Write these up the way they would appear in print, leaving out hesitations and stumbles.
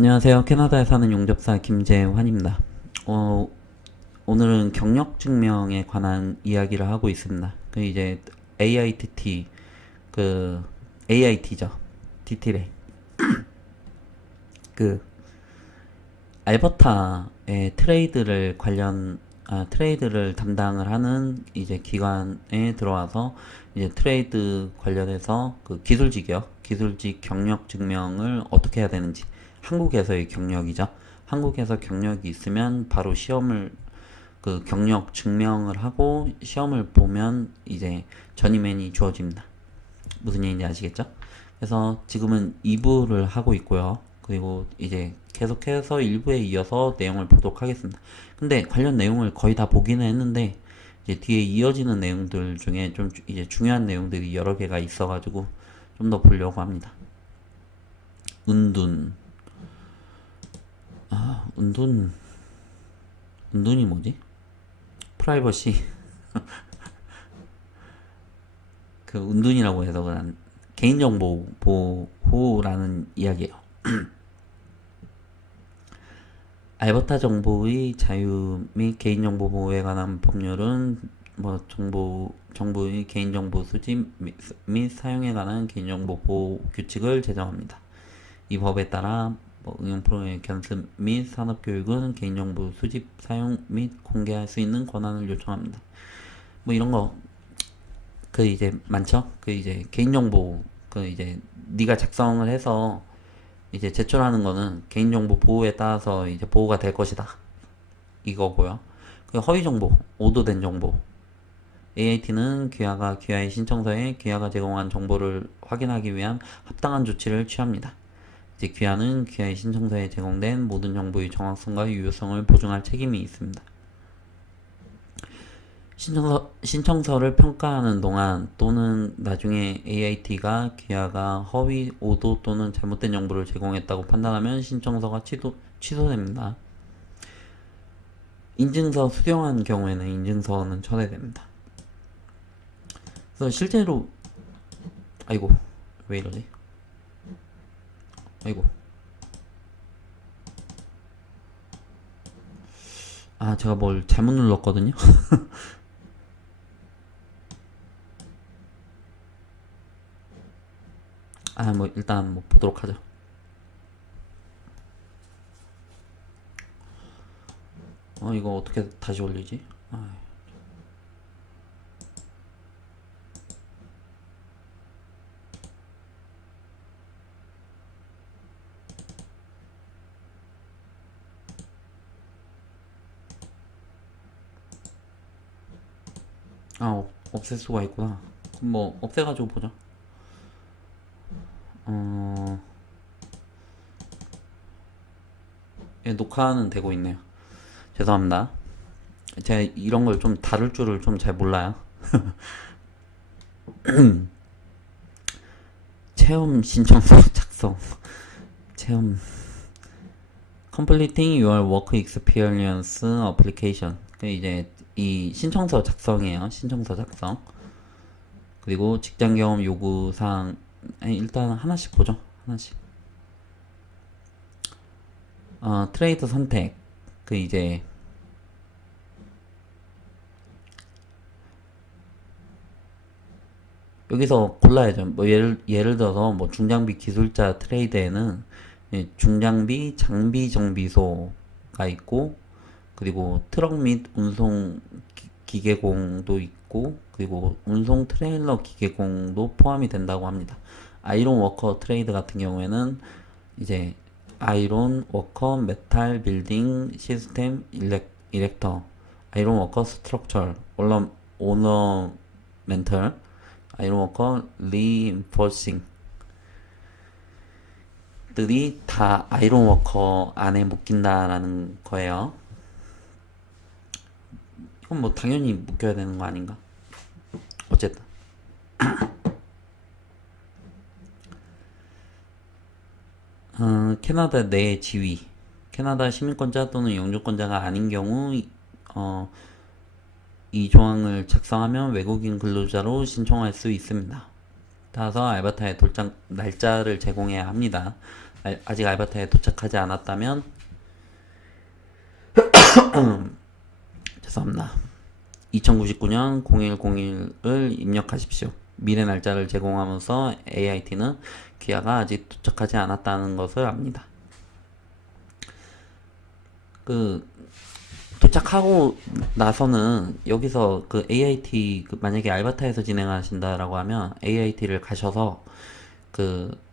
안녕하세요. 캐나다에 사는 용접사 김재환입니다. 어, 오늘은 경력 증명에 관한 이야기를 하고 있습니다. 그 이제 AITT, 그 AIT죠. TT래. 그 알버타의 트레이드를 담당을 하는 이제 기관에 들어와서 이제 트레이드 관련해서 그 기술직 경력 증명을 어떻게 해야 되는지, 한국에서의 경력이죠. 한국에서 경력이 있으면 바로 시험을 그 경력 증명을 하고 시험을 보면 이제 전임맨이 주어집니다. 무슨 얘기인지 아시겠죠? 그래서 지금은 2부를 하고 있고요. 그리고 이제 계속해서 1부에 이어서 내용을 보도록 하겠습니다. 근데 관련 내용을 거의 다 보기는 했는데 이제 뒤에 이어지는 내용들 중에 좀 이제 중요한 내용들이 여러 개가 있어가지고 좀 더 보려고 합니다. 은둔. 은둔이 뭐지? 프라이버시. 그 은둔이라고 해석은 개인정보 보호라는 이야기예요. 알버타 정부의 자유 및 개인정보 보호에 관한 법률은 뭐 정부의 개인정보 수집 및 사용에 관한 개인정보 보호 규칙을 제정합니다. 이 법에 따라 응용 프로그램의 견습 및 산업교육은 개인정보 수집, 사용 및 공개할 수 있는 권한을 요청합니다. 뭐 이런 거 그 이제 많죠. 그 이제 개인정보 그 이제 네가 작성을 해서 이제 제출하는 거는 개인정보 보호에 따라서 이제 보호가 될 것이다. 이거고요. 그 허위정보, 오도된 정보. AIT는 귀하의 신청서에 귀하가 제공한 정보를 확인하기 위한 합당한 조치를 취합니다. 이제 귀하는 귀하의 신청서에 제공된 모든 정보의 정확성과 유효성을 보증할 책임이 있습니다. 신청서를 평가하는 동안 또는 나중에 AIT가 귀하가 허위, 오도 또는 잘못된 정보를 제공했다고 판단하면 신청서가 취소됩니다. 인증서 수령한 경우에는 인증서는 철회됩니다. 그래서 실제로 아이고 왜 이러지? 아이고 제가 뭘 잘못 눌렀거든요. 뭐 일단 뭐 보도록 하죠. 이거 어떻게 다시 올리지? 없앨 수가 있구나. 그럼 뭐 없애가지고 보자. 예, 녹화는 되고 있네요. 죄송합니다. 제가 이런 걸 좀 다룰 줄을 좀 잘 몰라요. 체험 신청서 작성. 체험. Completing your work experience application. 그 이제 이 신청서 작성이에요. 신청서 작성. 그리고 직장 경험 요구사항. 일단 하나씩 보죠. 하나씩. 트레이드 선택. 그 이제 여기서 골라야죠. 뭐 예를 들어서 뭐 중장비 기술자 트레이드에는 중장비 장비 정비소가 있고, 그리고 트럭 및 운송 기계공도 있고, 그리고 운송 트레일러 기계공도 포함이 된다고 합니다. 아이론 워커 트레이드 같은 경우에는 이제 아이론 워커 메탈 빌딩 시스템 이렉터, 아이론 워커 스트럭처 오너멘털, 아이론 워커 리인포싱 들이 다 아이론 워커 안에 묶인다라는 거예요. 이건 뭐 당연히 묶여야 되는 거 아닌가? 어쨌든 캐나다 내 지위, 캐나다 시민권자 또는 영주권자가 아닌 경우 이 조항을 작성하면 외국인 근로자로 신청할 수 있습니다. 따라서 알버타에 도착 날짜를 제공해야 합니다. 아직 알버타에 도착하지 않았다면 죄송합니다. 2099년 0101을 입력하십시오. 미래 날짜를 제공하면서 AIT는 귀하가 아직 도착하지 않았다는 것을 압니다. 도착하고 나서는 여기서 AIT 만약에 알버타에서 진행하신다라고 하면 AIT를 가셔서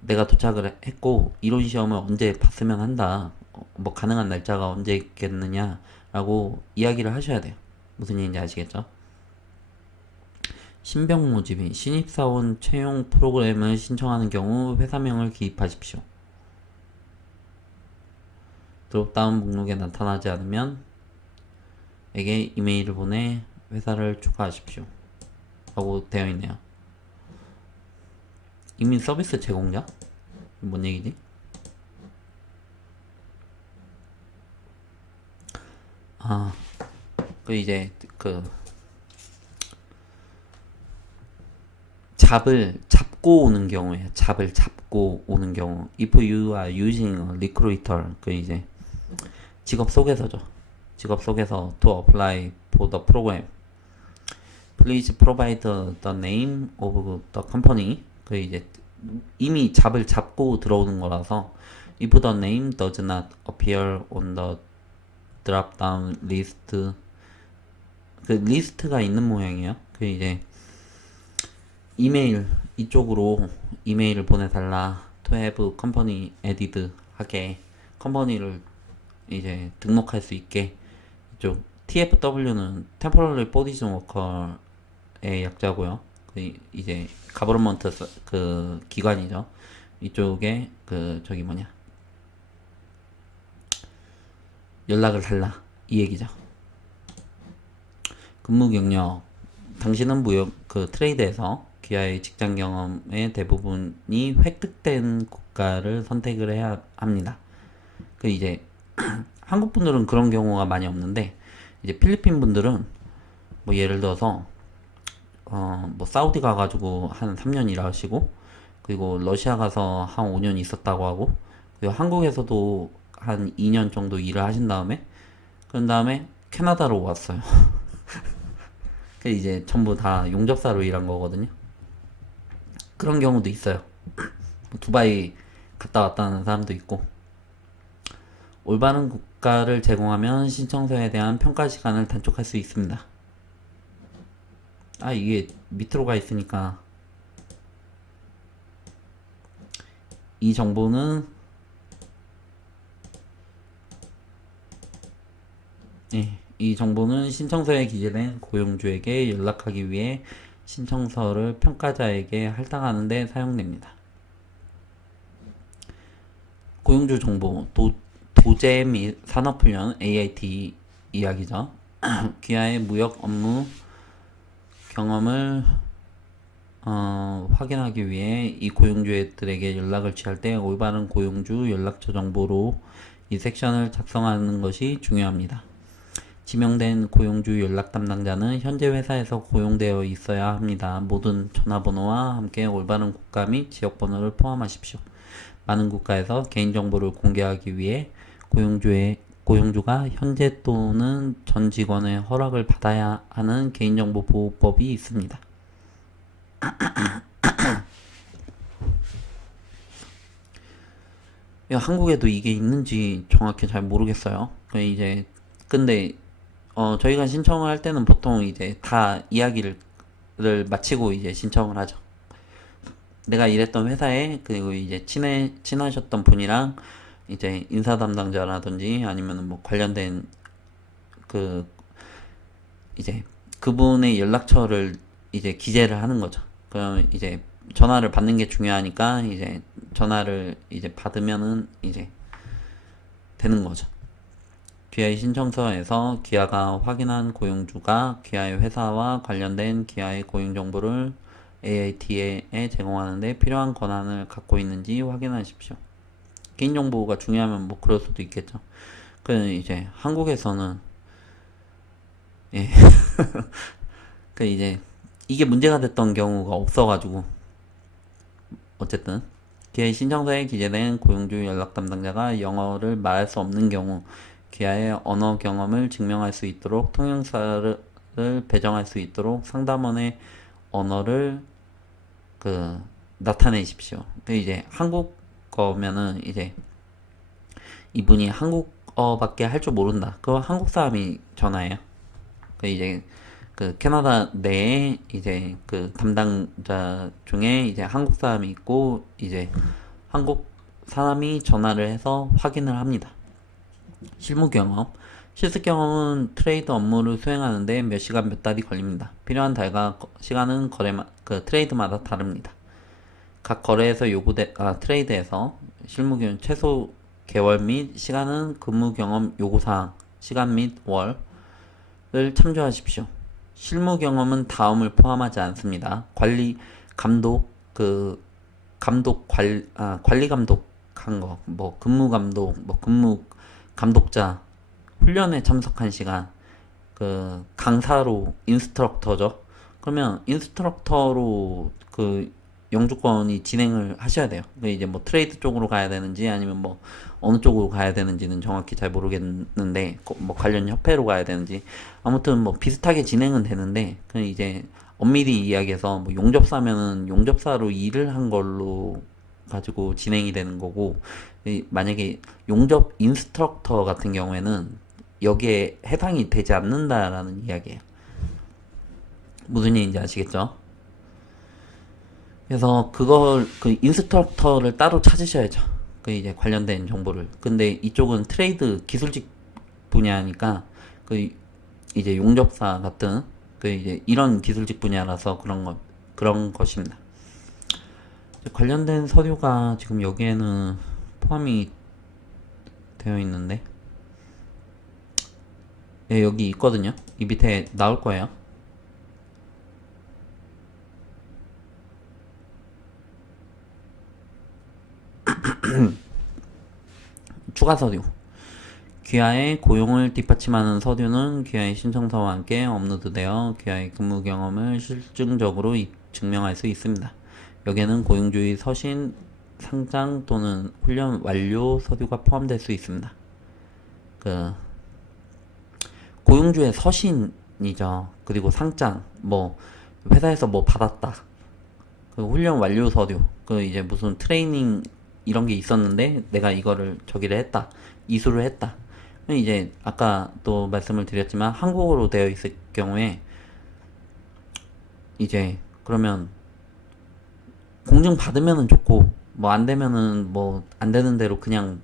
내가 도착을 했고 이론 시험을 언제 봤으면 한다. 뭐 가능한 날짜가 언제 있겠느냐라고 이야기를 하셔야 돼요. 무슨 얘기인지 아시겠죠? 신병 모집인 신입사원 채용 프로그램을 신청하는 경우 회사명을 기입하십시오. 드롭다운 목록에 나타나지 않으면 에게 이메일을 보내 회사를 추가하십시오. 라고 되어 있네요. 이민 서비스 제공자? 뭔 얘기지? 이제 잡고 오는 경우에 잡을 잡고 오는 경우 if you are using a recruiter 이제 직업 소개서죠. 직업 소개서 to apply for the program please provide the name of the company 이제 이미 잡을 잡고 들어오는 거라서 if the name does not appear on the drop down list 리스트가 있는 모양이에요. 이제 이메일 이쪽으로 이메일을 보내달라 to have company added 하게 컴퍼니를 이제 등록할 수 있게 이쪽 TFW는 temporary position worker의 약자고요. 이제 가버먼트 기관이죠. 이쪽에 연락을 달라 이 얘기죠. 근무 경력 당신은 무역 트레이드에서 귀하의 직장 경험의 대부분이 획득된 국가를 선택을 해야 합니다. 이제 한국 분들은 그런 경우가 많이 없는데 이제 필리핀 분들은 뭐 예를 들어서 뭐 사우디 가가지고 한 3년 일하시고 그리고 러시아 가서 한 5년 있었다고 하고 그리고 한국에서도 한 2년 정도 일을 하신 다음에 그런 다음에 캐나다로 왔어요. 이제 전부 다 용접사로 일한 거거든요. 그런 경우도 있어요. 두바이 갔다 왔다는 사람도 있고. 올바른 국가를 제공하면 신청서에 대한 평가 시간을 단축할 수 있습니다. 이게 밑으로 가 있으니까 이 정보는 이 정보는 신청서에 기재된 고용주에게 연락하기 위해 신청서를 평가자에게 할당하는 데 사용됩니다. 고용주 정보, 도제 및 산업훈련 AIT 이야기죠. 귀하의 무역 업무 경험을 확인하기 위해 이 고용주들에게 연락을 취할 때 올바른 고용주 연락처 정보로 이 섹션을 작성하는 것이 중요합니다. 지명된 고용주 연락 담당자는 현재 회사에서 고용되어 있어야 합니다. 모든 전화번호와 함께 올바른 국가 및 지역번호를 포함하십시오. 많은 국가에서 개인정보를 공개하기 위해 고용주가 현재 또는 전 직원의 허락을 받아야 하는 개인정보보호법이 있습니다. 한국에도 이게 있는지 정확히 잘 모르겠어요. 근데 저희가 신청을 할 때는 보통 이제 다 이야기를 마치고 이제 신청을 하죠. 내가 일했던 회사에 그리고 이제 친하셨던 분이랑 이제 인사 담당자라든지 아니면 뭐 관련된 이제 그분의 연락처를 이제 기재를 하는 거죠. 그러면 이제 전화를 받는 게 중요하니까 이제 전화를 이제 받으면은 이제 되는 거죠. 귀하의 신청서에서 귀하가 확인한 고용주가 귀하의 회사와 관련된 귀하의 고용정보를 AIT에 제공하는 데 필요한 권한을 갖고 있는지 확인하십시오. 개인정보가 중요하면 뭐 그럴 수도 있겠죠. 이제 한국에서는 이제 이게 문제가 됐던 경우가 없어가지고 어쨌든 기아의 신청서에 기재된 고용주 연락 담당자가 영어를 말할 수 없는 경우 기아의 언어 경험을 증명할 수 있도록 통역사를 배정할 수 있도록 상담원의 언어를 나타내십시오. 이제 한국어면은 이제 이분이 한국어밖에 할 줄 모른다. 그거 한국 사람이 전화해요. 이제 캐나다 내에 이제 담당자 중에 이제 한국 사람이 있고 이제 한국 사람이 전화를 해서 확인을 합니다. 실무 경험. 실습 경험은 트레이드 업무를 수행하는데 몇 시간 몇 달이 걸립니다. 필요한 달과 시간은 트레이드마다 다릅니다. 각 거래에서 트레이드에서 실무 경험 최소 개월 및 시간은 근무 경험 요구사항, 시간 및 월을 참조하십시오. 실무 경험은 다음을 포함하지 않습니다. 관리 감독, 관리 감독한 거, 근무 감독, 근무 감독자, 훈련에 참석한 시간, 강사로 인스트럭터죠. 그러면 인스트럭터로 영주권이 진행을 하셔야 돼요. 이제 트레이드 쪽으로 가야 되는지 아니면 어느 쪽으로 가야 되는지는 정확히 잘 모르겠는데 관련 협회로 가야 되는지 아무튼 비슷하게 진행은 되는데 이제 엄밀히 이야기해서 용접사면은 용접사로 일을 한 걸로 가지고 진행이 되는 거고 만약에 용접 인스트럭터 같은 경우에는 여기에 해당이 되지 않는다라는 이야기예요. 무슨 얘기인지 아시겠죠? 그래서 인스트럭터를 따로 찾으셔야죠. 이제 관련된 정보를. 근데 이쪽은 트레이드 기술직 분야니까 이제 용접사 같은 이제 이런 기술직 분야라서 그런 것입니다. 관련된 서류가 지금 여기에는 포함이 되어 있는데 여기 있거든요. 이 밑에 나올 거예요. 추가 서류. 귀하의 고용을 뒷받침하는 서류는 귀하의 신청서와 함께 업로드되어 귀하의 근무 경험을 실증적으로 증명할 수 있습니다. 여기에는 고용주의 서신, 상장 또는 훈련 완료 서류가 포함될 수 있습니다. 고용주의 서신이죠. 그리고 상장, 회사에서 받았다. 훈련 완료 서류, 이제 무슨 트레이닝 이런 게 있었는데 내가 이거를 저기를 했다, 이수를 했다. 이제 아까 또 말씀을 드렸지만 한국어로 되어 있을 경우에 이제 그러면 공증 받으면은 좋고 안 되면은 안 되는 대로 그냥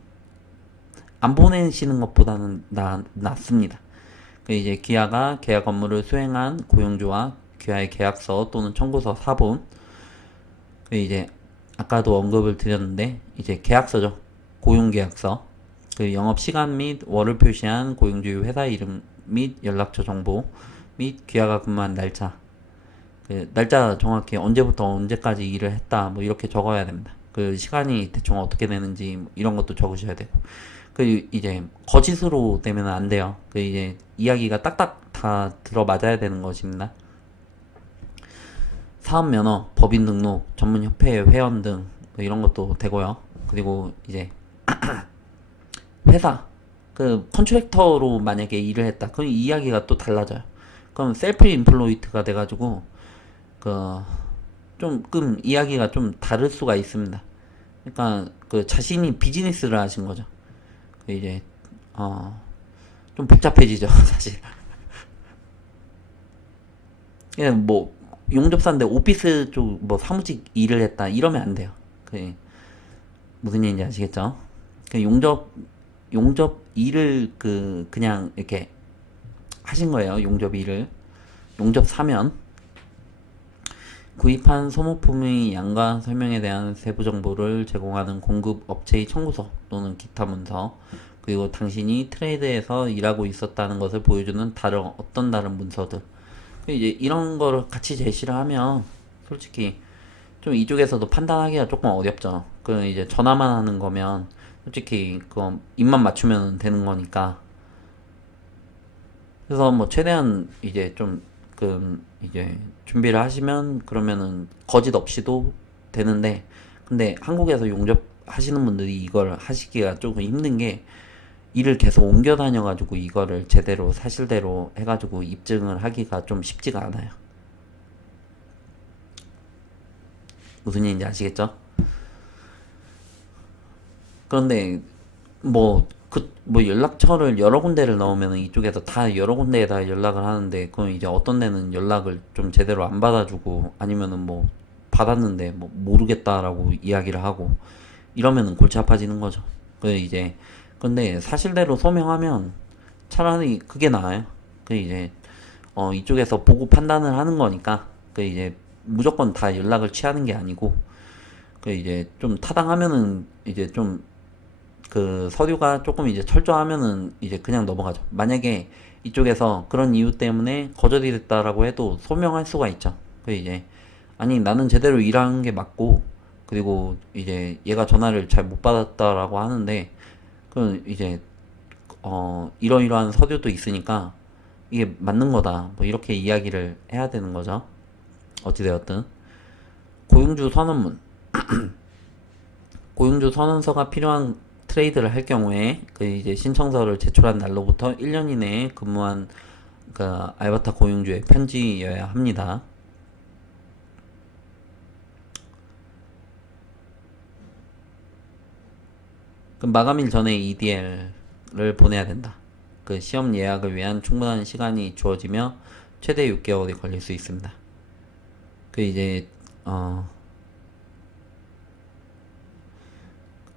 안 보내시는 것보다는 낫습니다. 이제 기아가 계약 업무를 수행한 고용주와 기아의 계약서 또는 청구서 사본 이제 아까도 언급을 드렸는데 이제 계약서죠. 고용계약서. 영업시간 및 월을 표시한 고용주의 회사 이름 및 연락처 정보 및 기아가 근무한 날짜. 날짜 정확히 언제부터 언제까지 일을 했다 이렇게 적어야 됩니다. 시간이 대충 어떻게 되는지 이런 것도 적으셔야 되고. 이제 거짓으로 되면 안 돼요. 이제 이야기가 딱딱 다 들어맞아야 되는 것입니다. 사업면허, 법인 등록, 전문협회 회원 등 이런 것도 되고요. 그리고 이제 회사, 컨트랙터로 만약에 일을 했다. 그럼 이야기가 또 달라져요. 그럼 셀프 인플로이트가 돼가지고 조금 이야기가 좀 다를 수가 있습니다. 그러니까 자신이 비즈니스를 하신 거죠. 이제 좀 복잡해지죠, 사실. 그냥 용접사인데 오피스 쪽 사무직 일을 했다 이러면 안 돼요. 무슨 얘기인지 아시겠죠? 용접 일을 그냥 이렇게 하신 거예요. 용접 일을. 용접 사면 구입한 소모품의 양과 설명에 대한 세부 정보를 제공하는 공급 업체의 청구서 또는 기타 문서, 그리고 당신이 트레이드에서 일하고 있었다는 것을 보여주는 어떤 다른 문서들. 이제 이런 거를 같이 제시를 하면 솔직히 좀 이쪽에서도 판단하기가 조금 어렵죠. 이제 전화만 하는 거면 솔직히 입만 맞추면 되는 거니까. 그래서 최대한 이제 좀 이제 준비를 하시면 그러면은 거짓 없이도 되는데 근데 한국에서 용접 하시는 분들이 이걸 하시기가 조금 힘든 게 일을 계속 옮겨 다녀가지고 이거를 제대로 사실대로 해가지고 입증을 하기가 좀 쉽지가 않아요. 무슨 얘기인지 아시겠죠? 그런데 뭐 연락처를 여러 군데를 넣으면 이쪽에서 다 여러 군데에다 연락을 하는데, 그럼 이제 어떤 데는 연락을 좀 제대로 안 받아주고, 아니면은 뭐 받았는데 뭐 모르겠다라고 이야기를 하고, 이러면은 골치 아파지는 거죠. 그 이제 근데 사실대로 소명하면 차라리 그게 나아요. 그 이제 이쪽에서 보고 판단을 하는 거니까, 그 이제 무조건 다 연락을 취하는 게 아니고, 그 이제 좀 타당하면은 이제 좀 그 서류가 조금 이제 철저하면은 이제 그냥 넘어가죠. 만약에 이쪽에서 그런 이유 때문에 거절이 됐다라고 해도 소명할 수가 있죠. 그 이제 아니 나는 제대로 일한 게 맞고, 그리고 이제 얘가 전화를 잘 못 받았다라고 하는데, 그 이제 이러이러한 서류도 있으니까 이게 맞는 거다, 뭐 이렇게 이야기를 해야 되는 거죠. 어찌되었든 고용주 선언문, 고용주 선언서가 필요한 트레이드를 할 경우에 그 이제 신청서를 제출한 날로부터 1년 이내에 근무한 그 알버타 고용주의 편지여야 합니다. 그 마감일 전에 EDL을 보내야 된다. 그 시험 예약을 위한 충분한 시간이 주어지며 최대 6개월이 걸릴 수 있습니다. 그 이제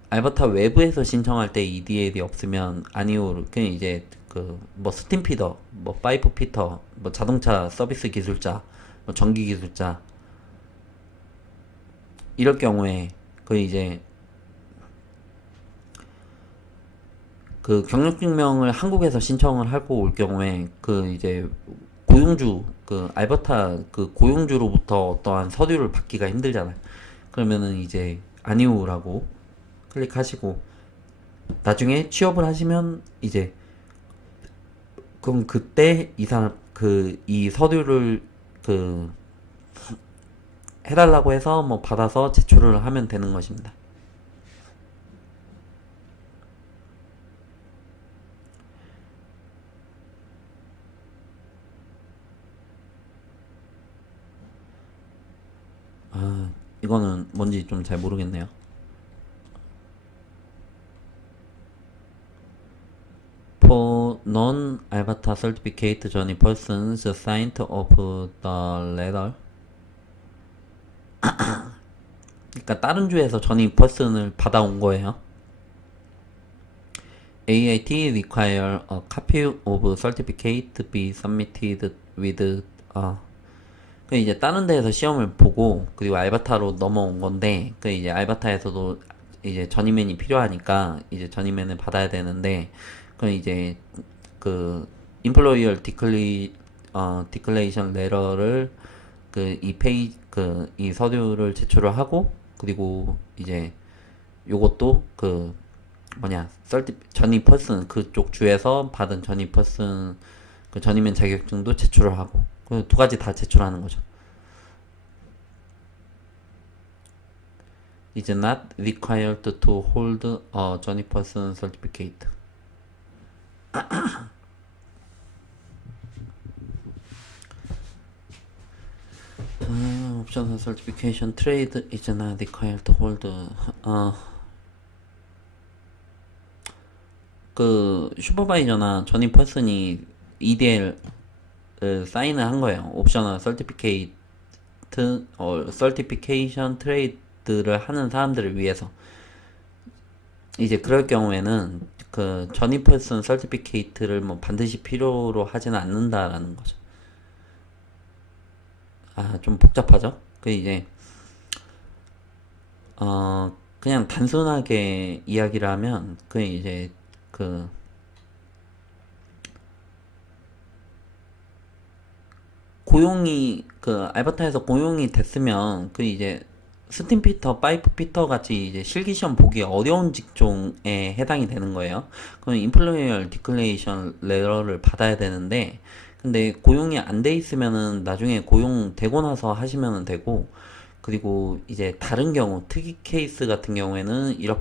알버타 외부에서 신청할 때 EDL이 없으면 아니오, 그 이제 그 뭐 스팀피더, 뭐 파이프 피터, 뭐 자동차 서비스 기술자, 뭐 전기 기술자, 이럴 경우에 그 이제 그 경력증명을 한국에서 신청을 하고 올 경우에 그 이제 고용주, 그 알버타 그 고용주로부터 어떠한 서류를 받기가 힘들잖아요. 그러면은 이제 아니오라고 클릭하시고, 나중에 취업을 하시면 이제 그럼 그때 이 사람 그 이 서류를 그 해달라고 해서 뭐 받아서 제출을 하면 되는 것입니다. 이거는 뭔지 좀 잘 모르겠네요. For non-Alberta certificate journey persons assigned of the letter. 그러니까 다른 주에서 전입 퍼슨을 받아온 거예요. AIT require a copy of certificate to be submitted with 그 이제 다른 데에서 시험을 보고 그리고 알바타로 넘어온 건데, 그 이제 알바타에서도 이제 전임맨이 필요하니까 이제 전임맨을 받아야 되는데, 그 이제 그 employer declaration letter를 그 이 페이지 그 이 서류를 제출을 하고, 그리고 이제 요것도 그 뭐냐 전입 퍼슨, 그쪽 주에서 받은 전입 퍼슨 그 전임맨 자격증도 제출을 하고, 그 두 가지 다 제출하는 거죠. is not required to hold a 전입 퍼슨 certificate. 옵션 certification trade is not required to hold. 그 슈퍼바이저나 전입 퍼슨이 EDL을 사인을 한 거예요. 옵셔널 서티피케이트 서티피케이션 트레이드를 하는 사람들을 위해서. 이제 그럴 경우에는 그 전입 퍼슨 서티피케이트를 뭐 반드시 필요로 하지는 않는다라는 거죠. 좀 복잡하죠? 그 이제 그냥 단순하게 이야기를 하면 그 이제 그 고용이 그 알버타에서 고용이 됐으면 그 이제 스팀 피터, 파이프 피터 같이 이제 실기시험 보기 어려운 직종에 해당이 되는 거예요. 그럼 인플로이어 디클레이션 레터를 받아야 되는데, 근데 고용이 안 돼 있으면은 나중에 고용 되고 나서 하시면은 되고, 그리고 이제 다른 경우, 특이 케이스 같은 경우에는 이렇게